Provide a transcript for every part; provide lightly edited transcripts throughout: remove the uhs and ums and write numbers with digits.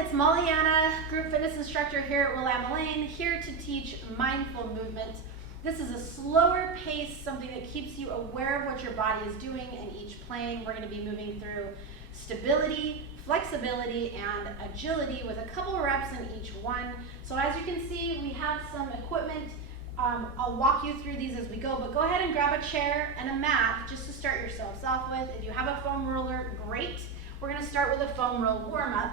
it's Molliana, group fitness instructor here at Willamalane, here to teach mindful movement. This is a slower pace, something that keeps you aware of what your body is doing in each plane. We're going to be moving through stability, flexibility, and agility with a couple reps in each one. So as you can see, we have some equipment. I'll walk you through these as we go, but go ahead and grab a chair and a mat just to start yourselves off with. If you have a foam roller, great. We're going to start with a foam roll warm-up,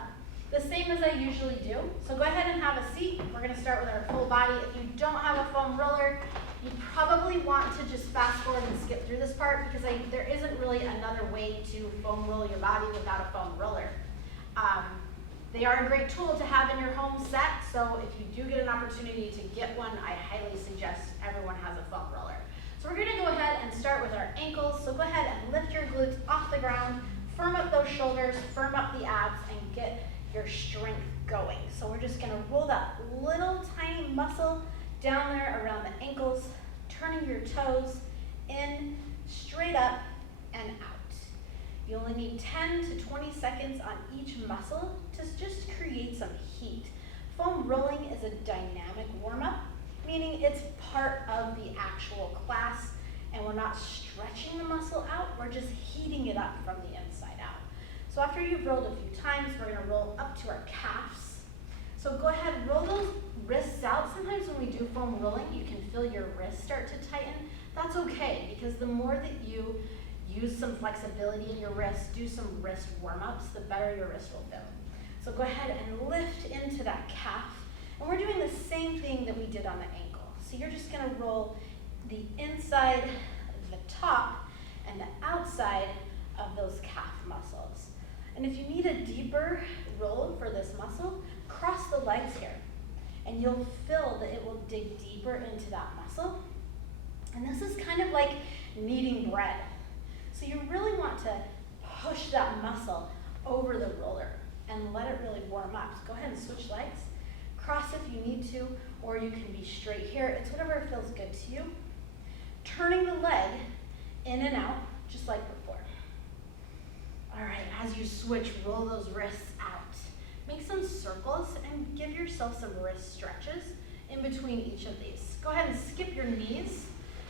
the same as I usually do. So go ahead and have a seat. We're going to start with our full body. If you don't have a foam roller, you probably want to just fast forward and skip through this part because there isn't really another way to foam roll your body without a foam roller. They are a great tool to have in your home set, so if you do get an opportunity to get one, I highly suggest everyone has a foam roller. So we're going to go ahead and start with our ankles. So go ahead and lift your glutes off the ground, firm up those shoulders, firm up the abs, and get your strength going. So we're just going to roll that little tiny muscle down there around the ankles, turning your toes in, straight up, and out. You only need 10 to 20 seconds on each muscle to just create some heat. Foam rolling is a dynamic warm-up, meaning it's part of the actual class, and we're not stretching the muscle out, we're just heating it up from the inside out. So after you've rolled a few times, we're going to roll up to our calves. So go ahead and roll those wrists out. Sometimes when we do foam rolling, you can feel your wrists start to tighten. That's okay, because the more that you use some flexibility in your wrists, do some wrist warm-ups, the better your wrist will feel. So go ahead and lift into that calf. And we're doing the same thing that we did on the ankle. So you're just going to roll the inside, the top, and the outside of those calf muscles. And if you need a deeper roll for this muscle, cross the legs here. And you'll feel that it will dig deeper into that muscle. And this is kind of like kneading bread. So you really want to push that muscle over the roller and let it really warm up. So go ahead and switch legs. Cross if you need to, or you can be straight here. It's whatever feels good to you. Turning the leg in and out, just like before. All right, as you switch, roll those wrists out. Make some circles and give yourself some wrist stretches in between each of these. Go ahead and skip your knees.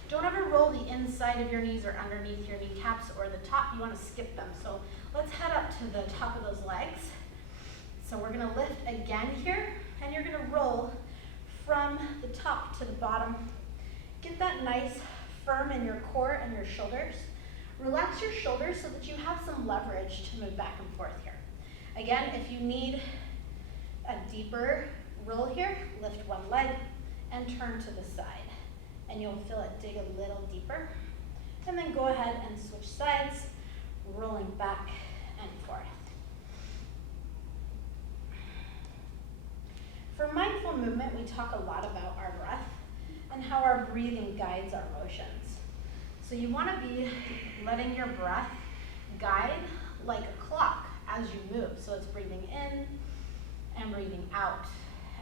Don't ever roll the inside of your knees or underneath your kneecaps or the top. You want to skip them. So let's head up to the top of those legs. So we're going to lift again here, and you're going to roll from the top to the bottom. Get that nice firm in your core and your shoulders. Relax your shoulders so that you have some leverage to move back and forth here. Again, if you need a deeper roll here, lift one leg and turn to the side. And you'll feel it dig a little deeper. And then go ahead and switch sides, rolling back and forth. For mindful movement, we talk a lot about our breath and how our breathing guides our motions. So you want to be letting your breath guide like a clock as you move. So it's breathing in and breathing out.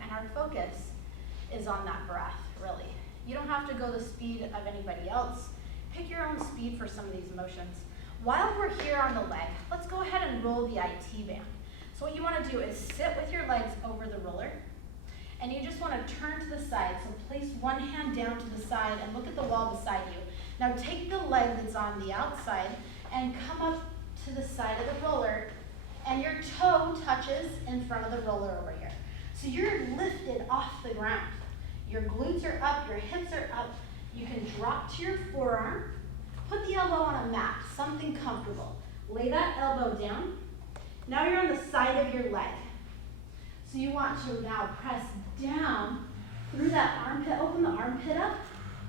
And our focus is on that breath, really. You don't have to go the speed of anybody else. Pick your own speed for some of these motions. While we're here on the leg, let's go ahead and roll the IT band. So what you want to do is sit with your legs over the roller, and you just want to turn to the side. So place one hand down to the side and look at the wall beside you. Now take the leg that's on the outside and come up to the side of the roller, and your toe touches in front of the roller over here. So you're lifted off the ground. Your glutes are up, your hips are up. You can drop to your forearm. Put the elbow on a mat, something comfortable. Lay that elbow down. Now you're on the side of your leg. So you want to now press down through that armpit, open the armpit up,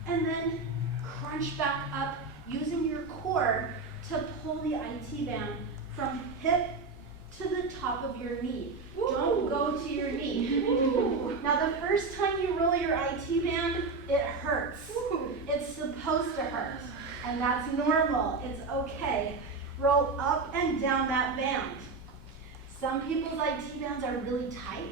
and then crunch back up using your core to pull the IT band from hip to the top of your knee. Ooh. Don't go to your knee. Ooh. Now the first time you roll your IT band, it hurts. Ooh. It's supposed to hurt, and that's normal. It's okay. Roll up and down that band. Some people's IT bands are really tight,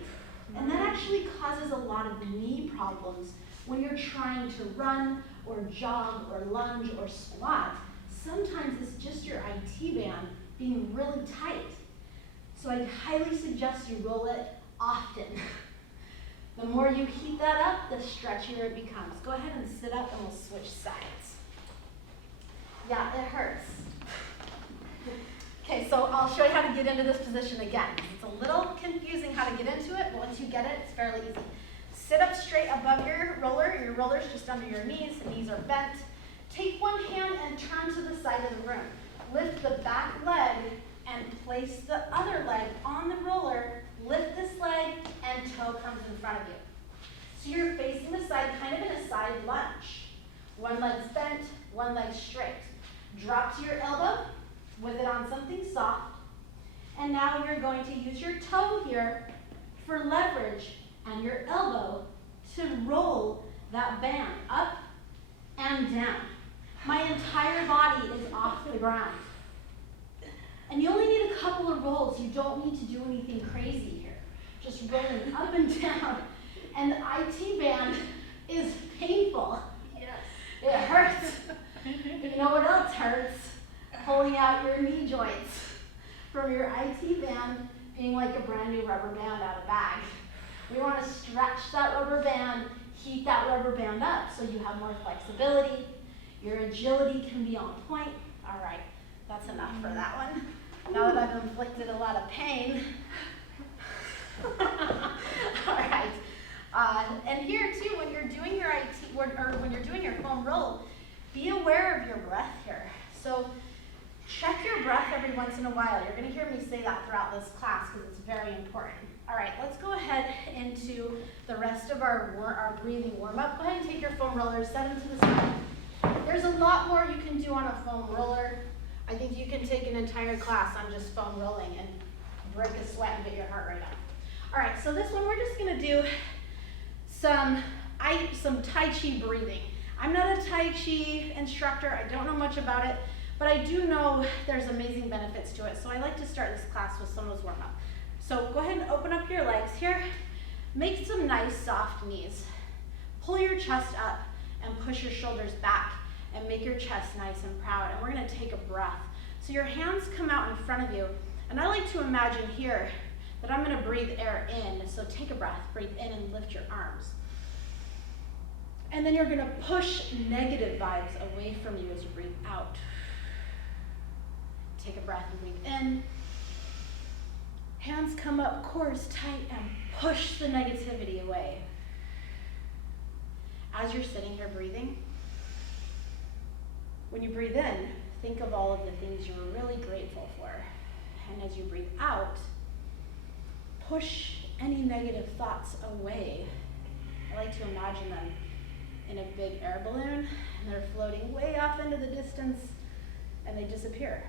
and that actually causes a lot of knee problems when you're trying to run or jog or lunge or squat. Sometimes it's just your IT band being really tight. So I highly suggest you roll it often. The more you heat that up, the stretchier it becomes. Go ahead and sit up and we'll switch sides. Yeah, it hurts. Okay, so I'll show you how to get into this position again. It's a little confusing how to get into it, but once you get it, it's fairly easy. Sit up straight above your roller. Your roller's just under your knees. The knees are bent. Take one hand and turn to the side of the room. Lift the back leg and place the other leg on the roller. Lift this leg and toe comes in front of you. So you're facing the side, kind of in a side lunge. One leg's bent, one leg straight. Drop to your elbow with it on something soft. And now you're going to use your toe here for leverage and your elbow to roll that band up and down. My entire body is off the ground. And you only need a couple of rolls. You don't need to do anything crazy here. Just rolling up and down. And the IT band is painful. Yes. It hurts. But you know what else hurts? Pulling out your knee joints from your IT band being like a brand new rubber band out of bag. We want to stretch that rubber band, heat that rubber band up so you have more flexibility. Your agility can be on point. All right, that's enough for that one. Now that I've inflicted a lot of pain. All right. And here too, when you're doing your when you're doing your foam roll, be aware of your breath here. So check your breath every once in a while. You're going to hear me say that throughout this class because it's very important. All right, let's go ahead into the rest of our breathing warm-up. Go ahead and take your foam roller, set them to the side. There's a lot more you can do on a foam roller. I think you can take an entire class on just foam rolling and break a sweat and get your heart rate up. All right, so this one we're just going to do some Tai Chi breathing. I'm not a Tai Chi instructor. I don't know much about it, but I do know there's amazing benefits to it. So I like to start this class with some of those warm-up. So go ahead and open up your legs here. Make some nice soft knees. Pull your chest up and push your shoulders back and make your chest nice and proud. And we're going to take a breath. So your hands come out in front of you. And I like to imagine here that I'm going to breathe air in. So take a breath, breathe in and lift your arms. And then you're going to push negative vibes away from you as you breathe out. Take a breath and breathe in. Hands come up, core is tight, and push the negativity away. As you're sitting here breathing, when you breathe in, think of all of the things you were really grateful for. And as you breathe out, push any negative thoughts away. I like to imagine them in a big air balloon, and they're floating way off into the distance, and they disappear,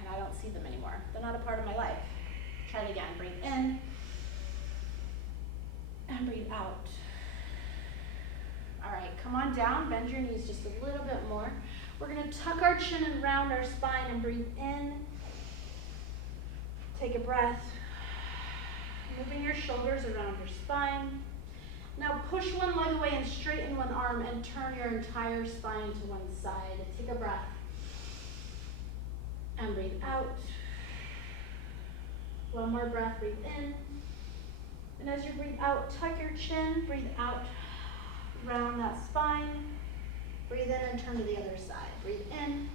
and I don't see them anymore. They're not a part of my life. Try it again. Breathe in, and breathe out. All right, come on down, bend your knees just a little bit more. We're gonna tuck our chin and round our spine and breathe in. Take a breath, moving your shoulders around your spine. Now push one leg away and straighten one arm and turn your entire spine to one side. Take a breath and breathe out. One more breath, breathe in. And as you breathe out, tuck your chin, breathe out, round that spine. Breathe in and turn to the other side. Breathe in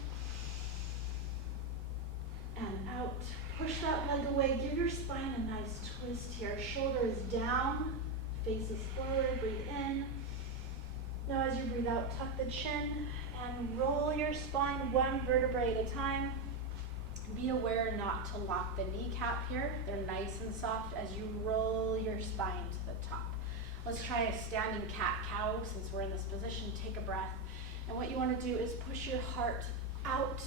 and out. Push that leg away. Give your spine a nice twist here. Shoulders down, faces forward. Breathe in. Now as you breathe out, tuck the chin and roll your spine one vertebrae at a time. Be aware not to lock the kneecap here. They're nice and soft as you roll your spine to the top. Let's try a standing cat-cow since we're in this position. Take a breath. And what you want to do is push your heart out,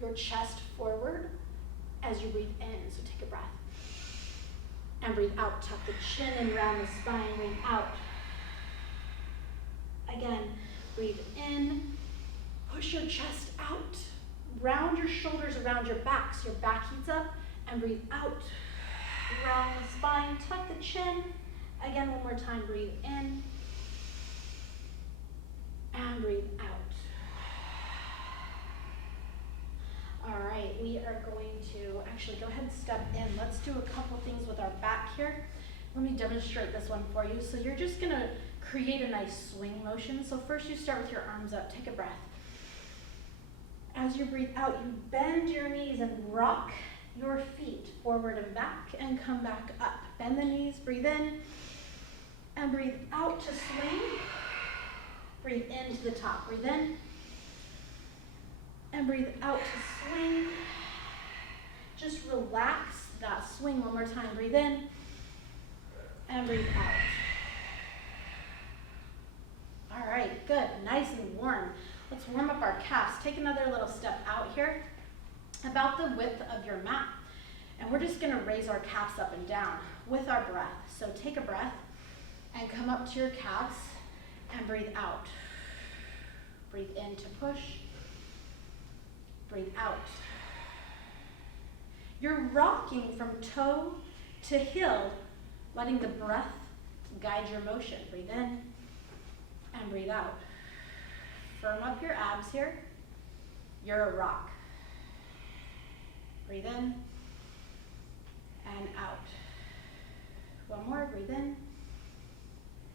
your chest forward as you breathe in. So take a breath. And breathe out. Tuck the chin and round the spine. Breathe out. Again, breathe in. Push your chest out. Round your shoulders around your back so your back heats up. And breathe out. Round the spine. Tuck the chin. Again, one more time. Breathe in. And breathe out. All right, we are going to actually go ahead and step in. Let's do a couple things with our back here. Let me demonstrate this one for you. So you're just gonna create a nice swing motion. So first you start with your arms up, take a breath. As you breathe out, you bend your knees and rock your feet forward and back and come back up. Bend the knees, breathe in, and breathe out to swing. Breathe into the top, breathe in, and breathe out to swing. Just relax that swing one more time. Breathe in, and breathe out. All right, good, nice and warm. Let's warm up our calves. Take another little step out here, about the width of your mat. And we're just gonna raise our calves up and down with our breath. So take a breath and come up to your calves and breathe out. Breathe in to push, breathe out. You're rocking from toe to heel, letting the breath guide your motion. Breathe in and breathe out. Firm up your abs here. You're a rock. Breathe in and out. One more, breathe in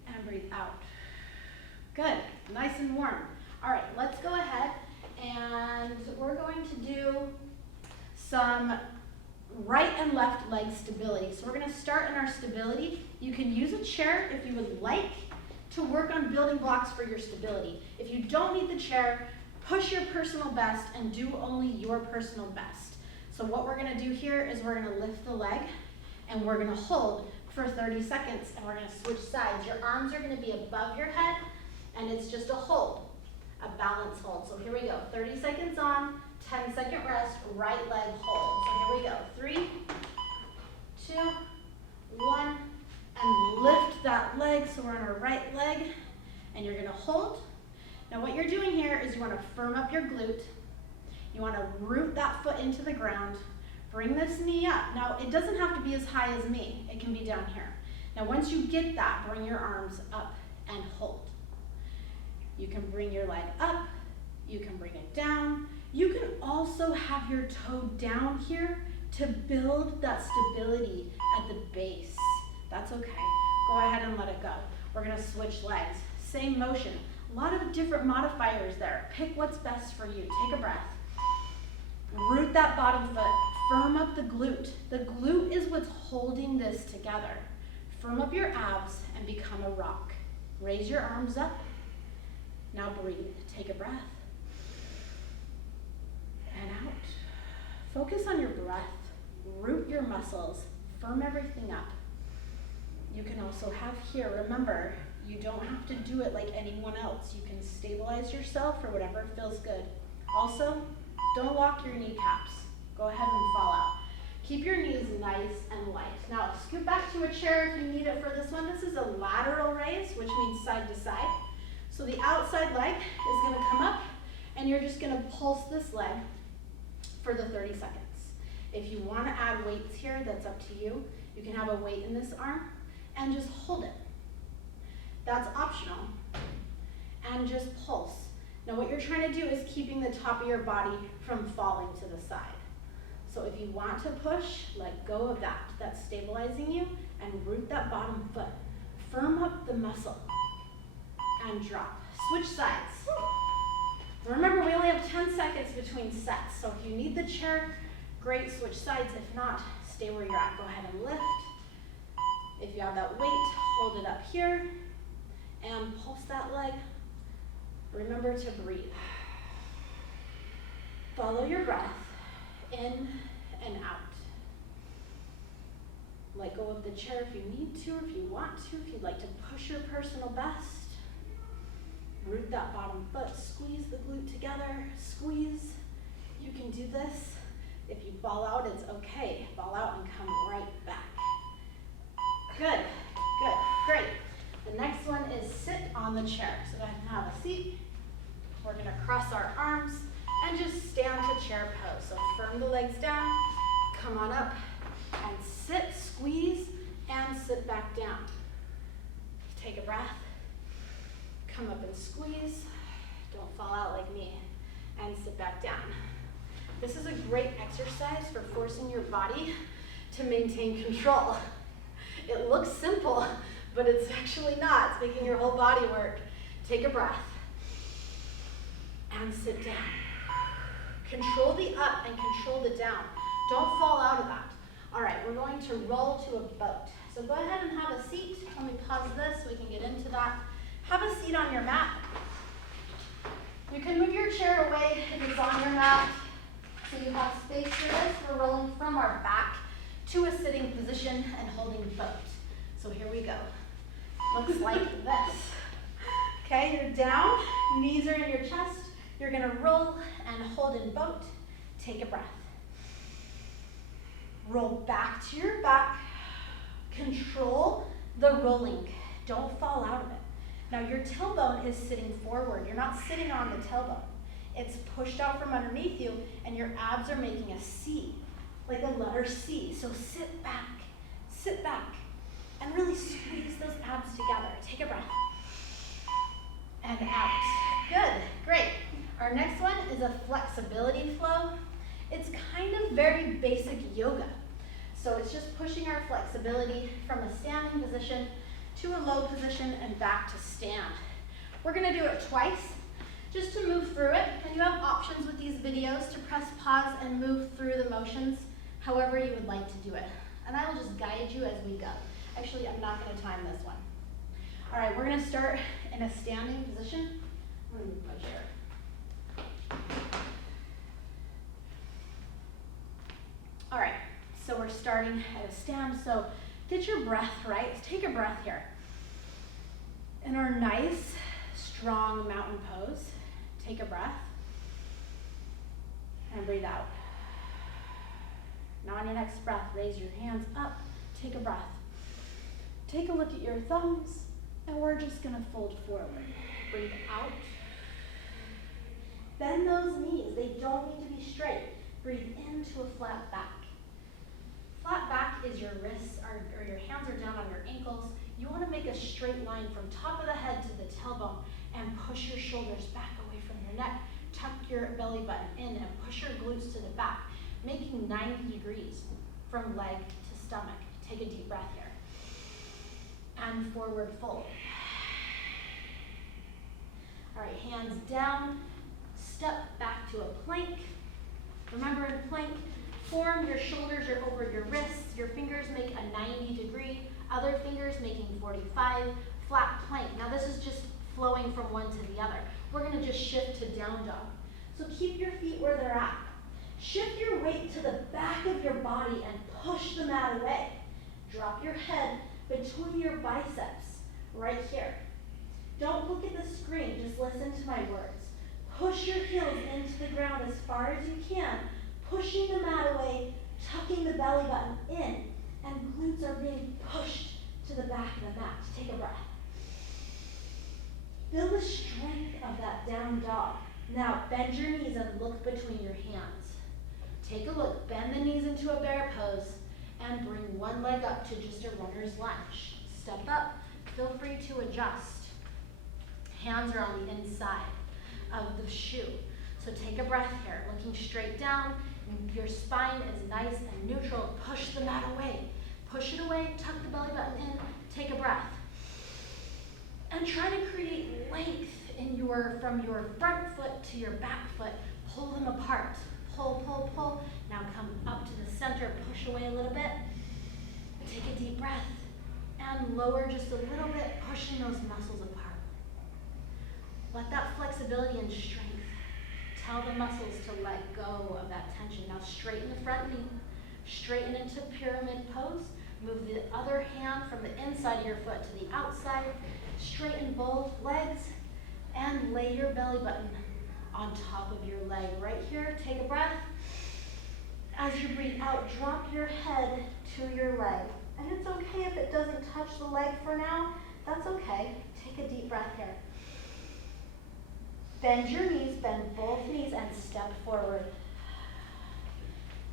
and breathe out. Good, nice and warm. All right, let's go ahead and we're going to do some right and left leg stability. So we're gonna start in our stability. You can use a chair if you would like to work on building blocks for your stability. If you don't need the chair, push your personal best and do only your personal best. So what we're gonna do here is we're gonna lift the leg and we're gonna hold for 30 seconds and we're gonna switch sides. Your arms are gonna be above your head and it's just a hold, a balance hold. So here we go, 30 seconds on, 10-second rest, right leg hold. So here we go, 3, 2, 1, and lift that leg. So we're on our right leg and you're gonna hold. Now what you're doing here is you wanna firm up your glute. You wanna root that foot into the ground. Bring this knee up. Now it doesn't have to be as high as me. It can be down here. Now once you get that, bring your arms up and hold. You can bring your leg up. You can bring it down. You can also have your toe down here to build that stability at the base. That's okay. Go ahead and let it go. We're gonna switch legs. Same motion. A lot of different modifiers there. Pick what's best for you. Take a breath. Root that bottom foot. Firm up the glute. The glute is what's holding this together. Firm up your abs and become a rock. Raise your arms up. Now breathe. Take a breath. And out. Focus on your breath. Root your muscles. Firm everything up. You can also have here, remember, you don't have to do it like anyone else. You can stabilize yourself or whatever feels good. Also, don't lock your kneecaps. Go ahead and fall out. Keep your knees nice and light. Now, scoot back to a chair if you need it for this one. This is a lateral raise, which means side to side. So the outside leg is gonna come up and you're just gonna pulse this leg for the 30 seconds. If you wanna add weights here, that's up to you. You can have a weight in this arm and just hold it. That's optional. And just pulse. Now what you're trying to do is keeping the top of your body from falling to the side. So if you want to push, let go of that. That's stabilizing you, and root that bottom foot. Firm up the muscle and drop. Switch sides. Remember, we only have 10 seconds between sets. So if you need the chair, great, switch sides. If not, stay where you're at. Go ahead and lift. If you have that weight, hold it up here and pulse that leg. Remember to breathe. Follow your breath in and out. Let go of the chair if you need to, if you want to, if you'd like to push your personal best. Root that bottom foot, squeeze the glute together, squeeze. You can do this. If you fall out, it's okay. Fall out and come right back. Good, good, great. The next one is sit on the chair. So go ahead and have a seat. We're gonna cross our arms and just stand to chair pose. So firm the legs down, come on up and sit, squeeze, and sit back down. Take a breath, come up and squeeze. Don't fall out like me, and sit back down. This is a great exercise for forcing your body to maintain control. It looks simple, but it's actually not. It's making your whole body work. Take a breath and sit down. Control the up and control the down. Don't fall out of that. All right, we're going to roll to a boat. So go ahead and have a seat. Let me pause this so we can get into that. Have a seat on your mat. You can move your chair away if it's on your mat, so you have space for this. We're rolling from our back to a sitting position and holding boat. So here we go. Looks like this. Okay, you're down, knees are in your chest. You're gonna roll and hold in boat. Take a breath. Roll back to your back. Control the rolling. Don't fall out of it. Now your tailbone is sitting forward. You're not sitting on the tailbone. It's pushed out from underneath you, and your abs are making a C, like a letter C. So sit back, and really squeeze those abs together. Take a breath. And out. Good, great. Our next one is a flexibility flow. It's kind of very basic yoga. So it's just pushing our flexibility from a standing position to a low position and back to stand. We're gonna do it twice, just to move through it. And you have options with these videos to press pause and move through the motions however you would like to do it. And I will just guide you as we go. Actually, I'm not gonna time this one. All right, we're gonna start in a standing position. I'm gonna move my chair. All right, so we're starting at a stand. So get your breath right. Take a breath here. In our nice, strong mountain pose, take a breath and breathe out. Now on your next breath, raise your hands up, take a breath. Take a look at your thumbs, and we're just gonna fold forward. Breathe out. Bend those knees, they don't need to be straight. Breathe into a flat back. Flat back is your wrists, or your hands are down on your ankles. You wanna make a straight line from top of the head to the tailbone and push your shoulders back away from your neck. Tuck your belly button in and push your glutes to the back, making 90 degrees from leg to stomach. Take a deep breath here. And forward fold. All right, hands down, step back to a plank. Remember in plank, form, your shoulders are over your wrists, your fingers make a 90 degree, other fingers making 45, flat plank. Now this is just flowing from one to the other. We're gonna just shift to down dog. So keep your feet where they're at. Shift your weight to the back of your body and push the mat away. Drop your head between your biceps, right here. Don't look at the screen, just listen to my words. Push your heels into the ground as far as you can, pushing the mat away, tucking the belly button in, and glutes are being pushed to the back of the mat. Take a breath. Feel the strength of that down dog. Now bend your knees and look between your hands. Take a look, bend the knees into a bear pose, and bring one leg up to just a runner's lunge. Step up, feel free to adjust. Hands are on the inside of the shoe. So take a breath here, looking straight down. Your spine is nice and neutral. Push the mat away. Push it away, tuck the belly button in, take a breath. And try to create length in from your front foot to your back foot. Pull them apart. Pull, pull, pull. Now come up to the center, push away a little bit. Take a deep breath and lower just a little bit, pushing those muscles apart. Let that flexibility and strength tell the muscles to let go of that tension. Now straighten the front knee, straighten into pyramid pose. Move the other hand from the inside of your foot to the outside. Straighten both legs and lay your belly button on top of your leg. Right here, take a breath. As you breathe out, drop your head to your leg. And it's okay if it doesn't touch the leg for now. That's okay. Take a deep breath here. Bend your knees, bend both knees, and step forward.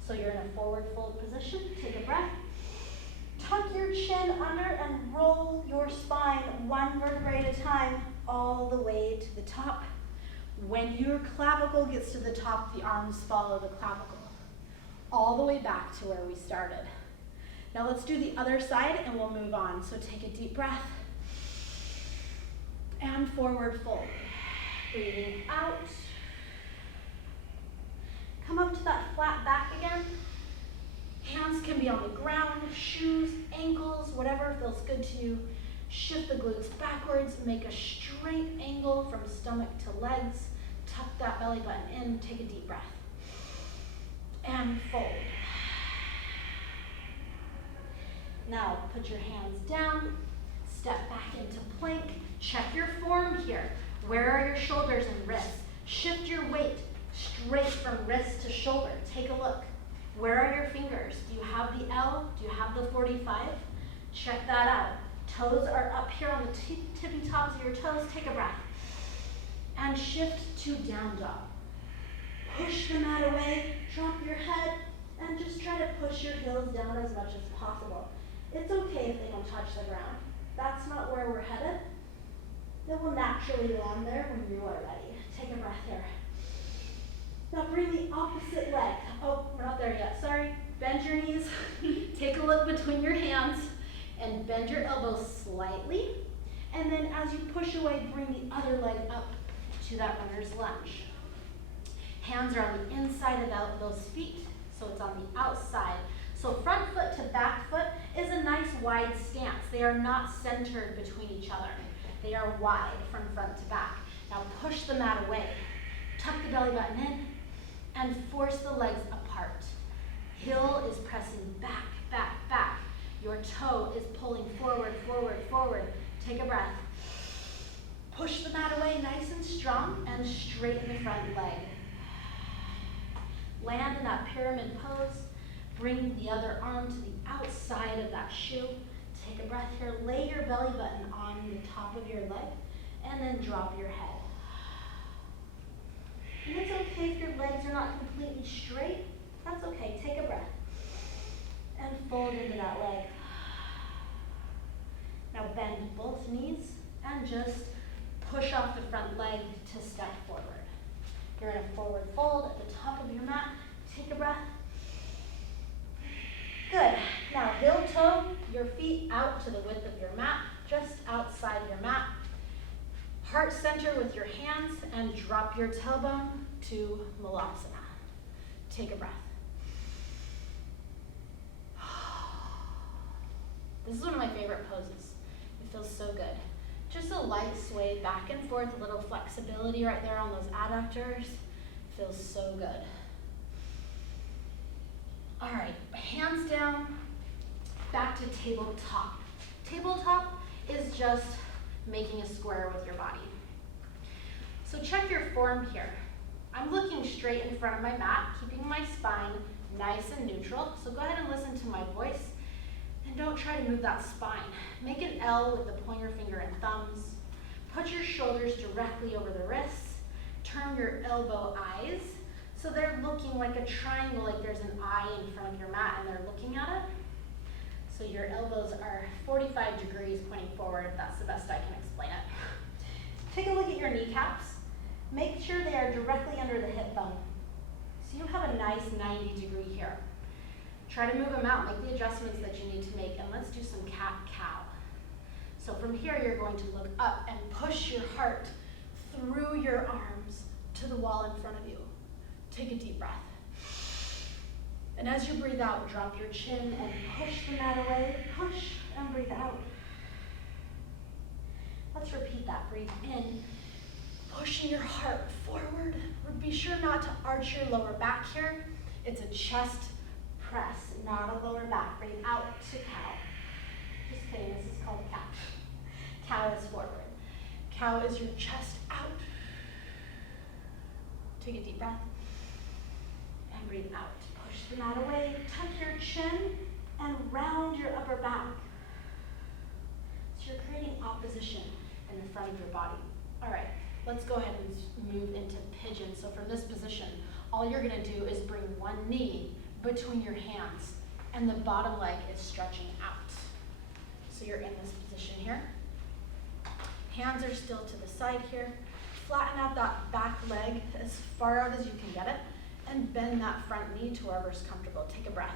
So you're in a forward fold position. Take a breath. Tuck your chin under and roll your spine one vertebrae at a time all the way to the top. When your clavicle gets to the top, the arms follow the clavicle, all the way back to where we started. Now let's do the other side and we'll move on. So take a deep breath and forward fold. Breathing out. Come up to that flat back again. Hands can be on the ground, shoes, ankles, whatever feels good to you. Shift the glutes backwards, make a straight angle from stomach to legs. Tuck that belly button in, take a deep breath. And fold. Now put your hands down, step back into plank. Check your form here. Where are your shoulders and wrists? Shift your weight straight from wrist to shoulder. Take a look. Where are your fingers? Do you have the L? Do you have the 45? Check that out. Toes are up here on the tippy tops of your toes. Take a breath. And shift to down dog. Push the mat away, drop your head, and just try to push your heels down as much as possible. It's okay if they don't touch the ground. That's not where we're headed. They will naturally land there when you are ready. Take a breath here. Now bring the opposite leg. Oh, we're not there yet, sorry. Bend your knees. Take a look between your hands and bend your elbows slightly. And then as you push away, bring the other leg up to that runner's lunge. Hands are on the inside of those feet, so it's on the outside. So front foot to back foot is a nice wide stance. They are not centered between each other. They are wide from front to back. Now push the mat away. Tuck the belly button in and force the legs apart. Heel is pressing back, back, back. Your toe is pulling forward, forward, forward. Take a breath. Push the mat away nice and strong and straighten the front leg. Land in that pyramid pose. Bring the other arm to the outside of that shoe. Take a breath here. Lay your belly button on the top of your leg and then drop your head. And it's okay if your legs are not completely straight. That's okay. Take a breath. And fold into that leg. Now bend both knees and just push off the front leg to step forward. You're in a forward fold at the top of your mat. Take a breath. Good. Now heel toe your feet out to the width of your mat, just outside your mat. Heart center with your hands and drop your tailbone to Molliana. Take a breath. This is one of my favorite poses. It feels so good. Just a light sway back and forth, a little flexibility right there on those adductors. Feels so good. All right, hands down, back to tabletop. Tabletop is just making a square with your body. So check your form here. I'm looking straight in front of my mat, keeping my spine nice and neutral. So go ahead and listen to my voice. And don't try to move that spine. Make an L with the pointer finger and thumbs. Put your shoulders directly over the wrists. Turn your elbow eyes so they're looking like a triangle, like there's an eye in front of your mat and they're looking at it. So your elbows are 45 degrees pointing forward. That's the best I can explain it. Take a look at your kneecaps. Make sure they are directly under the hip bone. So you have a nice 90 degree here. Try to move them out, make the adjustments that you need to make, and let's do some cat-cow. So from here, you're going to look up and push your heart through your arms to the wall in front of you. Take a deep breath. And as you breathe out, drop your chin and push the mat away. Push and breathe out. Let's repeat that. Breathe in, pushing your heart forward. Be sure not to arch your lower back here. It's a chest press, not a lower back. Breathe out to cow. Just kidding, this is called a cow. Cow is forward. Cow is your chest out. Take a deep breath. And breathe out. Push the mat away. Tuck your chin and round your upper back. So you're creating opposition in the front of your body. All right, let's go ahead and move into pigeon. So from this position, all you're gonna do is bring one knee between your hands and the bottom leg is stretching out. So you're in this position here. Hands are still to the side here. flatten out that back leg as far out as you can get it, and bend that front knee to wherever's comfortable. Take a breath.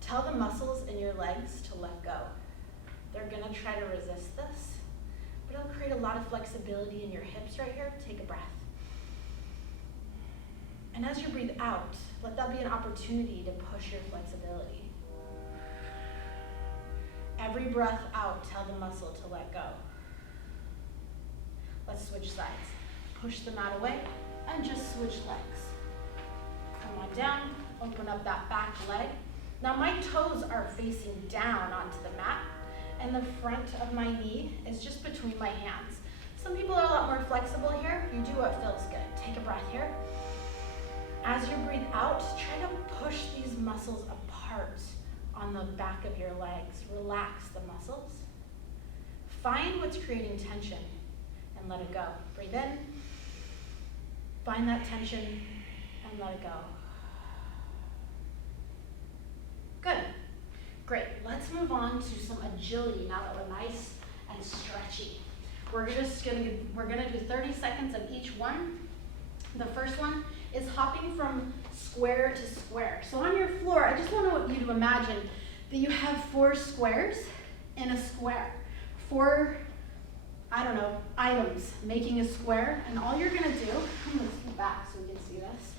Tell the muscles in your legs to let go. They're gonna try to resist this, but it'll create a lot of flexibility in your hips right here. Take a breath. And as you breathe out, let that be an opportunity to push your flexibility. Every breath out, tell the muscle to let go. Let's switch sides. Push the mat away and just switch legs. Come on down, open up that back leg. Now my toes are facing down onto the mat, and the front of my knee is just between my hands. Some people are a lot more flexible here. You do what feels good. Take a breath here. As you breathe out, try to push these muscles apart on the back of your legs. Relax the muscles. Find what's creating tension and let it go. Breathe in. Find that tension and let it go. Good. Great. Let's move on to some agility now that we're nice and stretchy. We're gonna do 30 seconds of each one. The first one is hopping from square to square. So on your floor, I just want you to imagine that you have 4 squares in a square. 4, items making a square, and all you're gonna do, I'm gonna scoot back so we can see this.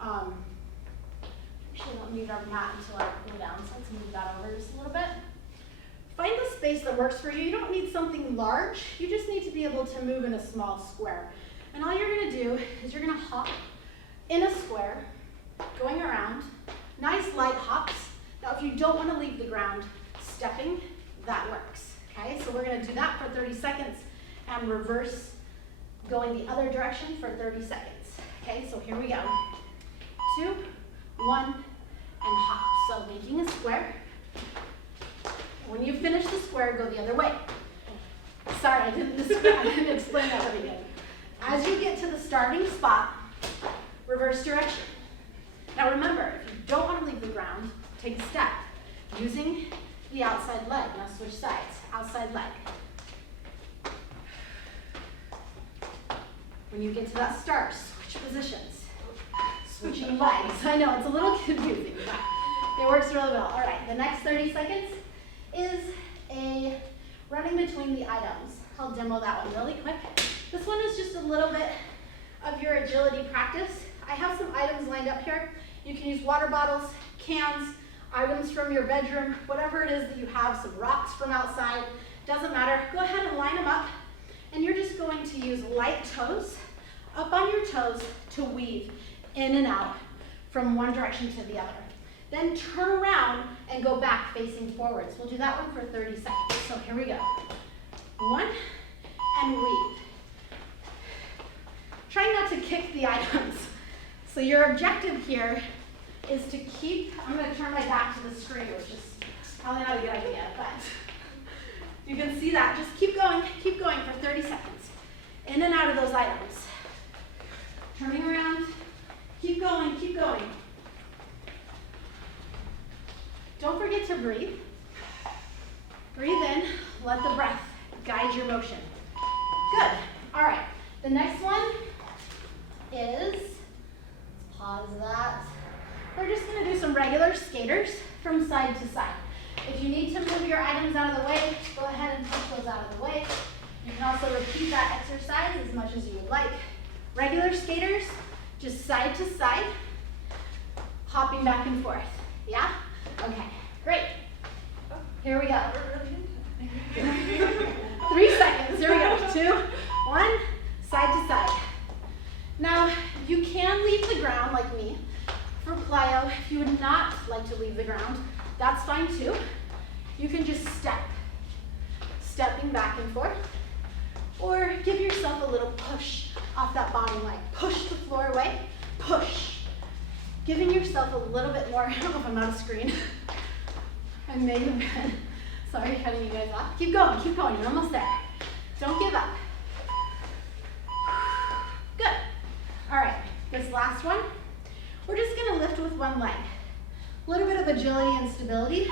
Actually, don't mute our mat until I go down, so let's move that over just a little bit. Find the space that works for you. You don't need something large. You just need to be able to move in a small square. And all you're gonna do is you're gonna hop in a square, going around, nice light hops. Now, if you don't wanna leave the ground, stepping, that works, okay? So we're gonna do that for 30 seconds and reverse going the other direction for 30 seconds, okay? So here we go. 2, 1, and hop. So making a square. When you finish the square, go the other way. Sorry, I didn't explain that very good. As you get to the starting spot, reverse direction. Now remember, if you don't want to leave the ground, take a step using the outside leg. Now switch sides, outside leg. When you get to that start, switch positions. Switching legs. I know, it's a little confusing, but it works really well. All right, the next 30 seconds is a running between the items. I'll demo that one really quick. This one is just a little bit of your agility practice. I have some items lined up here. You can use water bottles, cans, items from your bedroom, whatever it is that you have, some rocks from outside, doesn't matter. Go ahead and line them up, and you're just going to use light toes, up on your toes, to weave in and out from one direction to the other. Then turn around and go back facing forwards. We'll do that one for 30 seconds. So here we go. 1, and weave. Try not to kick the items. So your objective here is to keep, I'm going to turn my back to the screen, which is probably not a good idea, but you can see that. Just keep going for 30 seconds. In and out of those items. Turning around, keep going, keep going. Don't forget to breathe. Breathe in, let the breath guide your motion. Good. All right, the next one is, let's pause that. We're just gonna do some regular skaters from side to side. If you need to move your items out of the way, go ahead and push those out of the way. You can also repeat that exercise as much as you would like. Regular skaters, just side to side, hopping back and forth. Yeah? Okay, great. Here we go. 3 seconds, here we go. 2, 1, side to side. Now, you can leave the ground like me for plyo. If you would not like to leave the ground, that's fine too. You can just step, stepping back and forth, or give yourself a little push off that bottom leg. Push the floor away, push. Giving yourself a little bit more, I don't know if I'm out of screen. I may have been. Sorry, cutting you guys off. Keep going, you're almost there. Don't give up. Good. All right, this last one, we're just gonna lift with one leg. A little bit of agility and stability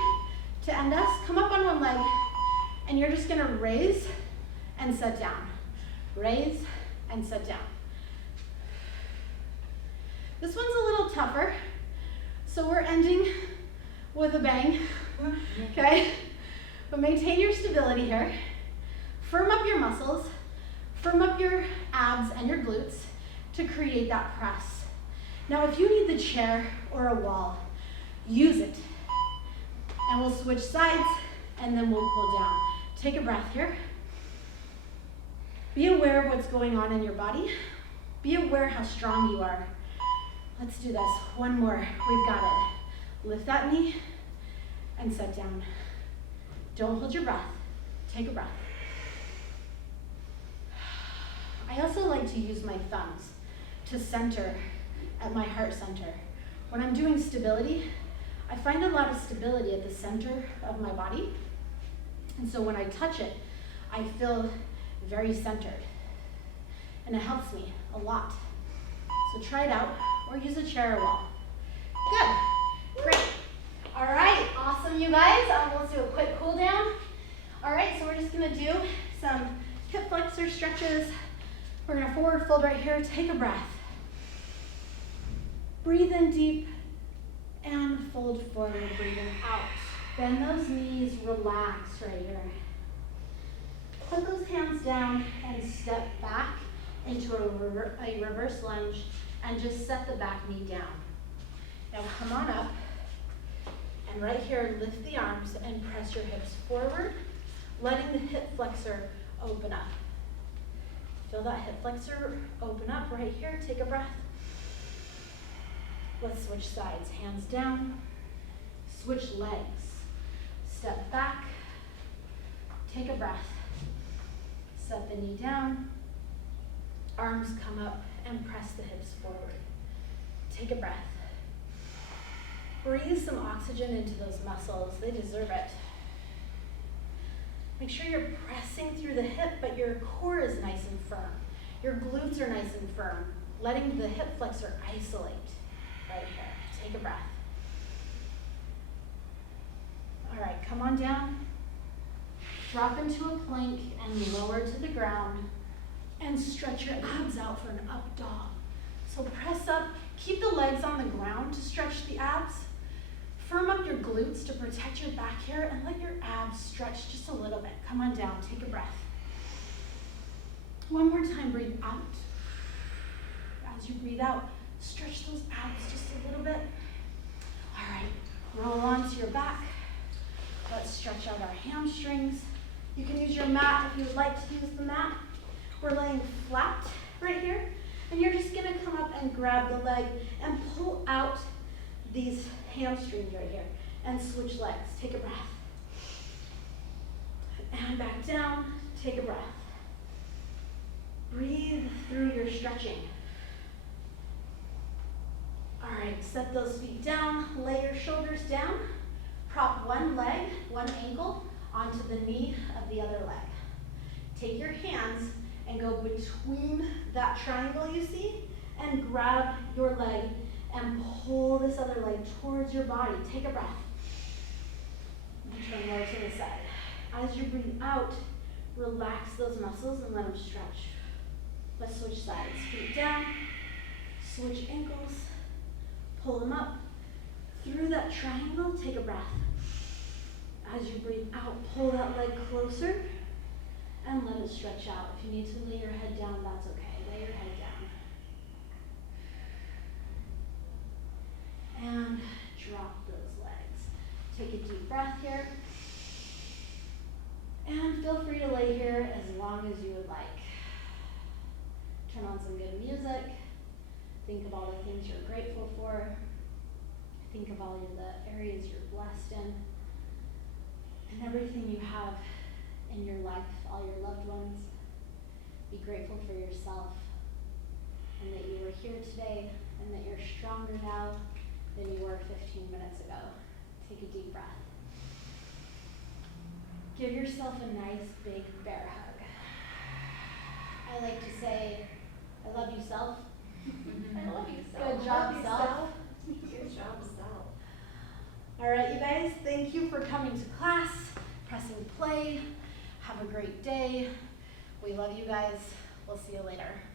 to end us. Come up on one leg, and you're just gonna raise and set down. raise, and set down. This one's a little tougher, so we're ending with a bang, okay? But maintain your stability here. Firm up your muscles, firm up your abs and your glutes to create that press. Now, if you need the chair or a wall, use it. And we'll switch sides, and then we'll pull down. Take a breath here. Be aware of what's going on in your body. Be aware how strong you are. Let's do this. One more. We've got it. Lift that knee and set down. Don't hold your breath. Take a breath. I also like to use my thumbs to center at my heart center. When I'm doing stability, I find a lot of stability at the center of my body. And so when I touch it, I feel very centered. And it helps me a lot. So try it out, or use a chair or wall. Good, great. All right, awesome, you guys. Let's do a quick cool down. All right, so we're just gonna do some hip flexor stretches. We're gonna forward fold right here. Take a breath. Breathe in deep and fold forward, breathing out. Bend those knees, relax right here. Put those hands down and step back into a reverse lunge and just set the back knee down. Now come on up, and right here, lift the arms and press your hips forward, letting the hip flexor open up. Feel that hip flexor open up right here. Take a breath. Let's switch sides. Hands down. Switch legs. Step back. Take a breath. Set the knee down. Arms come up and press the hips forward. Take a breath. Breathe some oxygen into those muscles. They deserve it. Make sure you're pressing through the hip, but your core is nice and firm. Your glutes are nice and firm, letting the hip flexor isolate right here. Take a breath. All right, come on down. Drop into a plank and lower to the ground, and stretch your abs out for an up dog. So press up, keep the legs on the ground to stretch the abs. Firm up your glutes to protect your back here, and let your abs stretch just a little bit. Come on down, take a breath. One more time, breathe out. As you breathe out, stretch those abs just a little bit. All right, roll onto your back. Let's stretch out our hamstrings. You can use your mat if you would like to use the mat. We're laying flat right here, and you're just gonna come up and grab the leg and pull out these hamstrings right here and switch legs. Take a breath. And back down, take a breath. Breathe through your stretching. All right, set those feet down, lay your shoulders down, prop one leg, one ankle onto the knee of the other leg. Take your hands and go between that triangle you see and grab your leg and pull this other leg towards your body. Take a breath. And turn more to the side. As you breathe out, relax those muscles and let them stretch. Let's switch sides. Feet down, switch ankles, pull them up. Through that triangle, take a breath. As you breathe out, pull that leg closer and let it stretch out. If you need to lay your head down, that's okay. Lay your head down. And drop those legs. Take a deep breath here. And feel free to lay here as long as you would like. Turn on some good music. Think of all the things you're grateful for. Think of all of the areas you're blessed in. And everything you have in your life, all your loved ones. Be grateful for yourself and that you were here today and that you're stronger now than you were 15 minutes ago. Take a deep breath. Give yourself a nice big bear hug. I like to say, I love you, self. I love you, self. Good job, self. Good job, self. All right, you guys, thank you for coming to class, pressing play. Have a great day. We love you guys. We'll see you later.